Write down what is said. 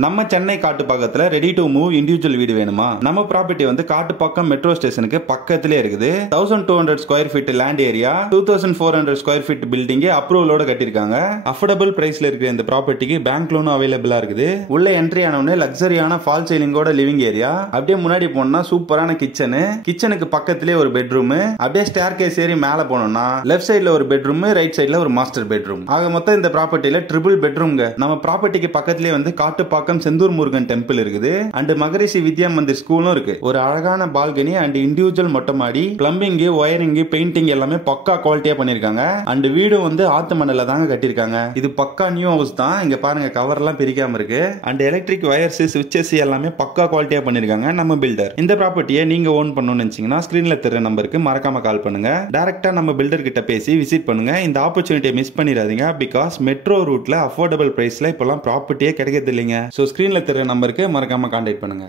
நம்ம சென்னை காட்டுப்பாக்கத்துல ready to move individual வீடு வேணுமா? நம்ம ப்ராப்பர்ட்டி வந்து காட்டுப்பாக்கம் மெட்ரோ ஸ்டேஷனுக்கு பக்கத்திலே இருக்குது. 1200 square feet land area, 2400 square feet building அப்ரூவலோட கட்டிருக்காங்க. அஃபோர்டபிள் பிரைஸ்ல இருக்கிற இந்த ப்ராப்பர்ட்டிக்கு பேங்க் லோனும் அவைலபிளா இருக்குது. உள்ள என்ட்ரி ஆனவுடனே லக்ஸரியான ஃபால் சீலிங்கோட லிவிங் ஏரியா, அப்படியே முன்னாடி போனா சூப்பரான கிச்சனுக்கு பக்கத்திலே ஒரு பெட்ரூம், அப்படியே ஸ்டேர் கேஸ் ஏறி மேல போனோம்னா லெஃப்ட் சைடுல ஒரு பெட்ரூம், ரைட் சைடுல ஒரு மாஸ்டர் பெட்ரூம். ஆக மொத்தம் இந்த ப்ராப்பர்ட்டில ட்ரிபிள் பெட்ரூம்ங்க. நம்ம ப்ராப்பர்ட்டிக்கு பக்கத்திலே வந்து காட்டுப்பாக்கம் செந்தூர் முருகன் டெம்பிள் இருக்குது. அண்ட் மகரிஷி வித்யா மந்திர் ஸ்கூலும் இருக்கு. ஒரு அழகான பால்கனி அண்ட் இண்டிவிஜுவல் மொட்டை மாடி, பிளம்பிங், ஒயரிங், பெயிண்டிங் எல்லாமே பக்கா குவாலிட்டியா பண்ணிருக்காங்க. அண்ட் வீடு வந்து ஆத்து மணல்ல தாங்க கட்டிருக்காங்க. இது பக்கா நியூ ஹவுஸ் தான். இங்க பாருங்க, கவர் எல்லாம் பிரிக்காம இருக்கு. அண்ட் எலக்ட்ரிக் வயர்ஸ், சுவிட்சஸ் எல்லாமே பக்கா குவாலிட்டியா பண்ணிருக்காங்க நம்ம பில்டர். இந்த ப்ராப்பர்ட்டியை நீங்க ஓன் பண்ணணும்னு நினைச்சீங்கன்னா ஸ்கிரீன்ல தெரிய நம்பருக்கு மறக்காம கால் பண்ணுங்க. டைரக்டா நம்ம பில்டர் கிட்ட பேசி விசிட் பண்ணுங்க. இந்த ஆப்பர்ச்சுனிட்டியை மிஸ் பண்ணிடாதீங்க. பிகாஸ் மெட்ரோ ரூட்ல அஃபோர்டபிள் பிரைஸ்ல இப்பெல்லாம் ப்ராப்பர்ட்டியே கிடைக்கிறது இல்லைங்க. ஸோ ஸ்கிரீன்ல தெரிய நம்பருக்கு மறக்காம கான்டாக்ட் பண்ணுங்க.